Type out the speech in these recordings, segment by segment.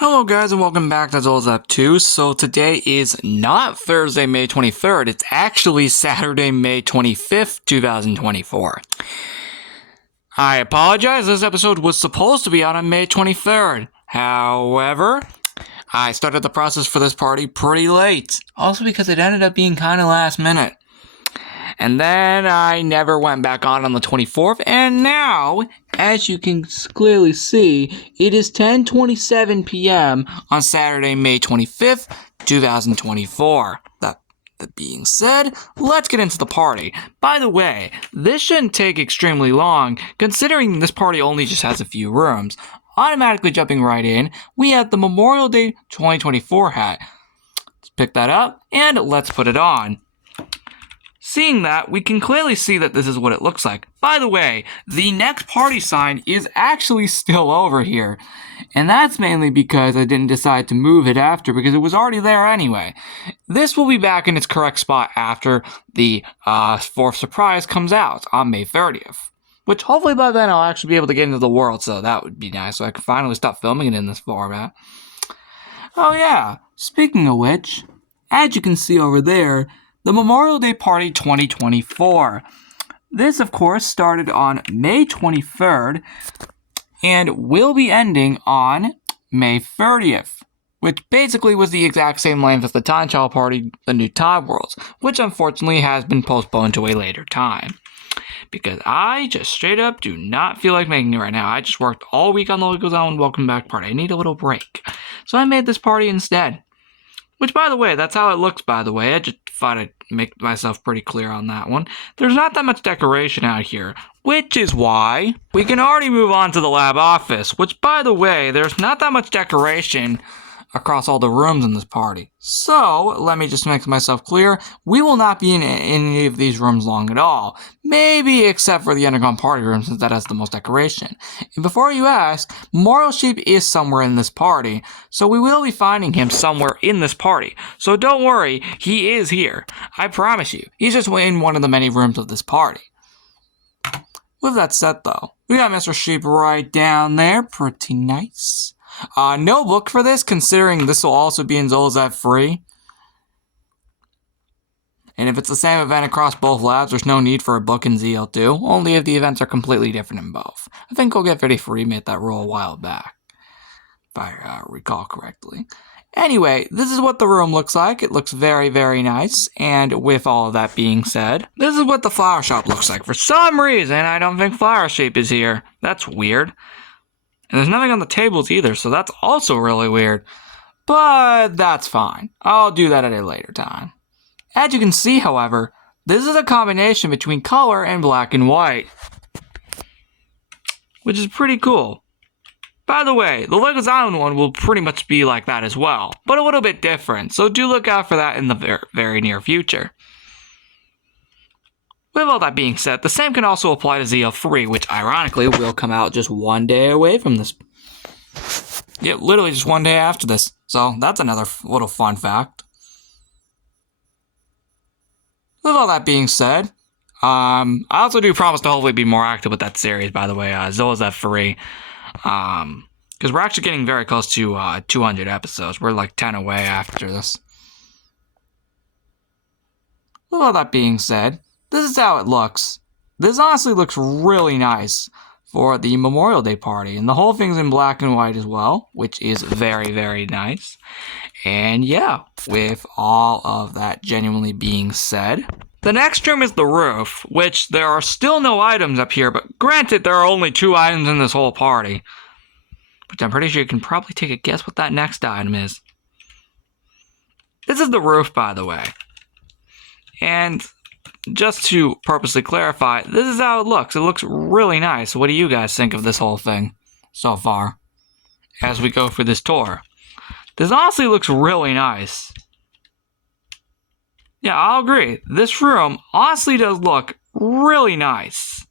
Hello guys and welcome back to Zolzap 2. So today is not Thursday, May 23rd. It's actually Saturday, May 25th, 2024. I apologize, this episode was supposed to be out on May 23rd. However, I started the process for this party pretty late. Also because it ended up being kind of last minute. And then I never went back on the 24th, and now, as you can clearly see, it is 10:27 p.m. on Saturday, May 25th, 2024. That being said, let's get into the party. By the way, this shouldn't take extremely long, considering this party only just has a few rooms. Automatically jumping right in, we have the Memorial Day 2024 hat. Let's pick that up, and let's put it on. Seeing that, we can clearly see that this is what it looks like. By the way, the next party sign is actually still over here. And that's mainly because I didn't decide to move it after, because it was already there anyway. This will be back in its correct spot after the 4th surprise comes out on May 30th. Which hopefully by then I'll actually be able to get into the world, so that would be nice. So I can finally stop filming it in this format. Oh yeah, speaking of which, as you can see over there, the Memorial Day Party 2024. This, of course, started on May 23rd and will be ending on May 30th, which basically was the exact same length as the Time Travel Party, the New Time Worlds, which unfortunately has been postponed to a later time. Because I just straight up do not feel like making it right now. I just worked all week on the Legos Island Welcome Back Party. I need a little break. So I made this party instead. Which, by the way, that's how it looks, by the way. I just thought I'd make myself pretty clear on that one. There's not that much decoration out here, which is why we can already move on to the lab office, which, by the way, there's not that much decoration across all the rooms in this party. So, let me just make myself clear, we will not be in any of these rooms long at all. Maybe except for the underground party room, since that has the most decoration. And before you ask, Memorial Sheep is somewhere in this party, so we will be finding him somewhere in this party. So don't worry, he is here. I promise you. He's just in one of the many rooms of this party. With that said though, we got Mr. Sheep right down there, pretty nice. No book for this, considering this will also be in Zolzap free. And if it's the same event across both labs, there's no need for a book in ZL2, only if the events are completely different in both. I think Go Get Ready Free made that rule a while back, if I recall correctly. Anyway, this is what the room looks like. It looks very, very nice. And with all of that being said, this is what the flower shop looks like. For some reason, I don't think Flower Shape is here. That's weird. And there's nothing on the tables either, so that's also really weird. But that's fine. I'll do that at a later time. As you can see, however, this is a combination between color and black and white, which is pretty cool. By the way, the Legos Island one will pretty much be like that as well, but a little bit different, so do look out for that in the very near future. With all that being said, the same can also apply to ZL3, which ironically will come out just one day away from this. Yeah, literally just one day after this. So that's another little fun fact. With all that being said, I also do promise to hopefully be more active with that series, by the way, Zolzap 3. Because we're actually getting very close to 200 episodes. We're like 10 away after this. With all that being said, this is how it looks. This honestly looks really nice for the Memorial Day party. And the whole thing's in black and white as well, which is very, very nice. And yeah, with all of that genuinely being said, the next room is the roof, which there are still no items up here, but granted there are only 2 items in this whole party. Which I'm pretty sure you can probably take a guess what that next item is. This is the roof, by the way. And just to purposely clarify, this is how it looks. It looks really nice. What do you guys think of this whole thing so far as we go through this tour? This honestly looks really nice. Yeah, I'll agree. This room honestly does look really nice.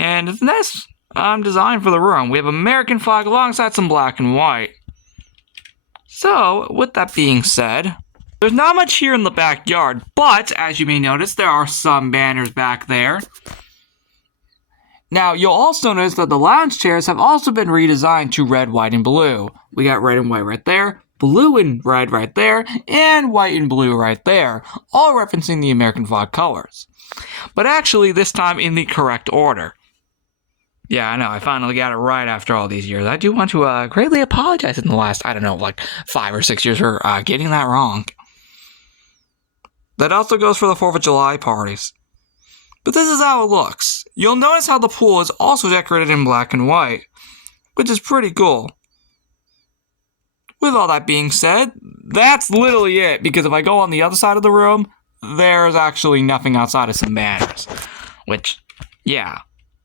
And it's a nice design for the room. We have American flag alongside some black and white. So, with that being said, there's not much here in the backyard, but as you may notice, there are some banners back there. Now, you'll also notice that the lounge chairs have also been redesigned to red, white, and blue. We got red and white right there, blue and red right there, and white and blue right there, all referencing the American flag colors. But actually, this time in the correct order. Yeah, I know, I finally got it right after all these years. I do want to greatly apologize in the last, 5 or 6 years for getting that wrong. That also goes for the 4th of July parties. But this is how it looks. You'll notice how the pool is also decorated in black and white, which is pretty cool. With all that being said, that's literally it, because if I go on the other side of the room, there's actually nothing outside of some banners. Which, yeah,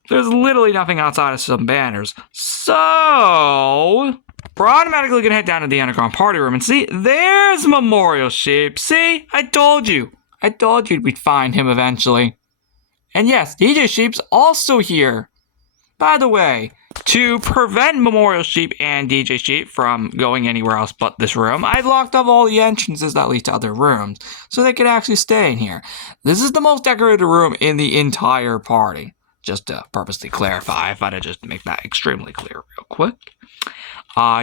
there's literally nothing outside of some banners. So, we're automatically going to head down to the underground party room and see, there's Memorial Sheep. See, I told you. I told you we'd find him eventually. And yes, DJ Sheep's also here. By the way, to prevent Memorial Sheep and DJ Sheep from going anywhere else but this room, I've locked off all the entrances that lead to other rooms, so they could actually stay in here. This is the most decorated room in the entire party. Just to purposely clarify, I thought I'd just make that extremely clear real quick.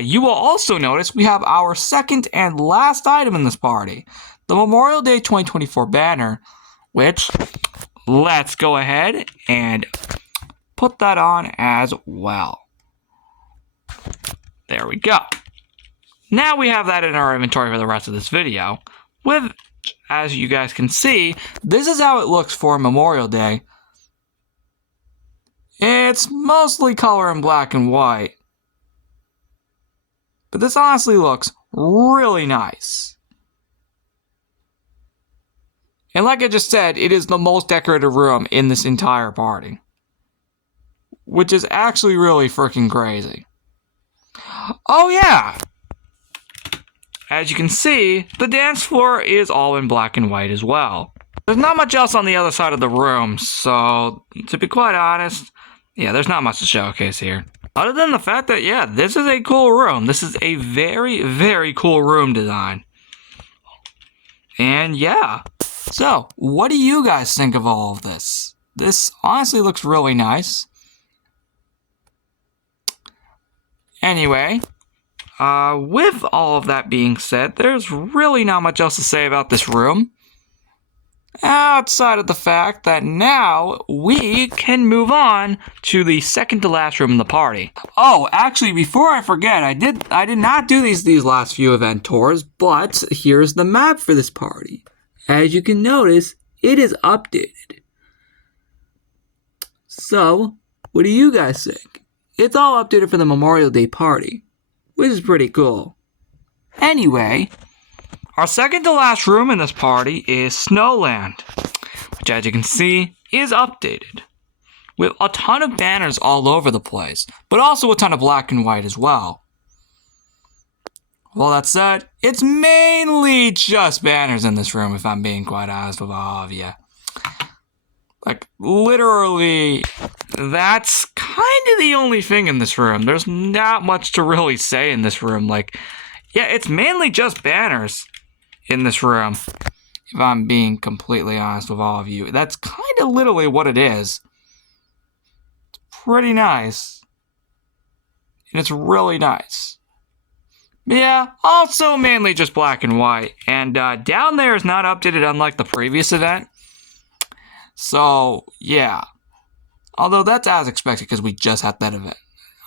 You will also notice we have our second and last item in this party, the Memorial Day 2024 banner, which, let's go ahead and put that on as well. There we go. Now we have that in our inventory for the rest of this video. With, as you guys can see, this is how it looks for Memorial Day. It's mostly color in black and white. But this honestly looks really nice. And like I just said, it is the most decorated room in this entire party. Which is actually really freaking crazy. Oh yeah! As you can see, the dance floor is all in black and white as well. There's not much else on the other side of the room, so to be quite honest, yeah, there's not much to showcase here. Other than the fact that, yeah, this is a cool room. This is a very, very cool room design. And yeah. So, what do you guys think of all of this? This honestly looks really nice. Anyway, with all of that being said, there's really not much else to say about this room. Outside of the fact that now we can move on to the second to last room in the party. Oh, actually, before I forget, I did not do these last few event tours, but here's the map for this party. As you can notice, it is updated. So, what do you guys think? It's all updated for the Memorial Day party, which is pretty cool. Anyway, our second to last room in this party is Snowland, which as you can see is updated, with a ton of banners all over the place, but also a ton of black and white as well. With all that said, it's mainly just banners in this room, if I'm being quite honest with all of you. Like, literally, that's kind of the only thing in this room. There's not much to really say in this room. Like, yeah, it's mainly just banners in this room, if I'm being completely honest with all of you. That's kind of literally what it is. It's pretty nice. And it's really nice. Yeah, also mainly just black and white. And down there is not updated unlike the previous event. So, yeah. Although that's as expected because we just had that event.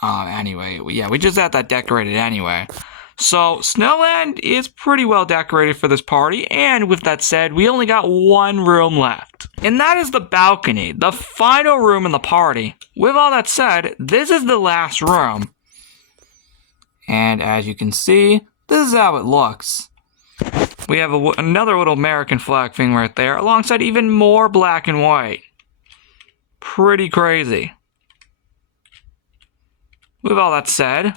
Anyway, yeah, we just had that decorated anyway. So, Snowland is pretty well decorated for this party, and with that said, we only got one room left. And that is the balcony, the final room in the party. With all that said, this is the last room. And as you can see, this is how it looks. We have another little American flag thing right there, alongside even more black and white. Pretty crazy. With all that said,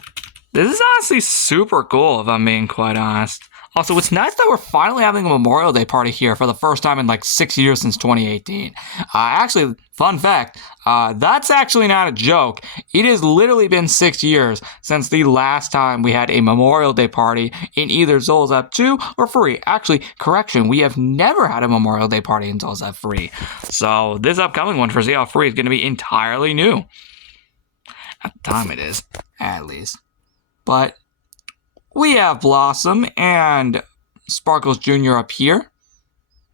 this is honestly super cool, if I'm being quite honest. Also, it's nice that we're finally having a Memorial Day party here for the first time in like 6 years since 2018. Actually, fun fact, that's actually not a joke. It has literally been 6 years since the last time we had a Memorial Day party in either Zolzap 2 or 3. Actually, correction, we have never had a Memorial Day party in Zolzap 3. So this upcoming one for ZL 3 is going to be entirely new. At the time it is, at least. But we have Blossom and Sparkles Jr. up here.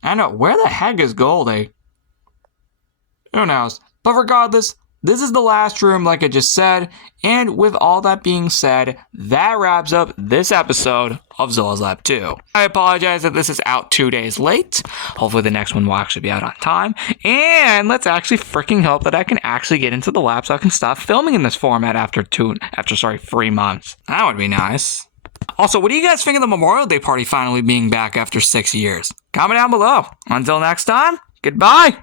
I know, where the heck is Goldie? Who knows? But regardless, this is the last room, like I just said, and with all that being said, that wraps up this episode of Zola's Lab 2. I apologize that this is out 2 days late. Hopefully the next one will actually be out on time, and let's actually freaking hope that I can actually get into the lab so I can stop filming in this format after 3 months. That would be nice. Also, what do you guys think of the Memorial Day party finally being back after 6 years? Comment down below. Until next time, goodbye!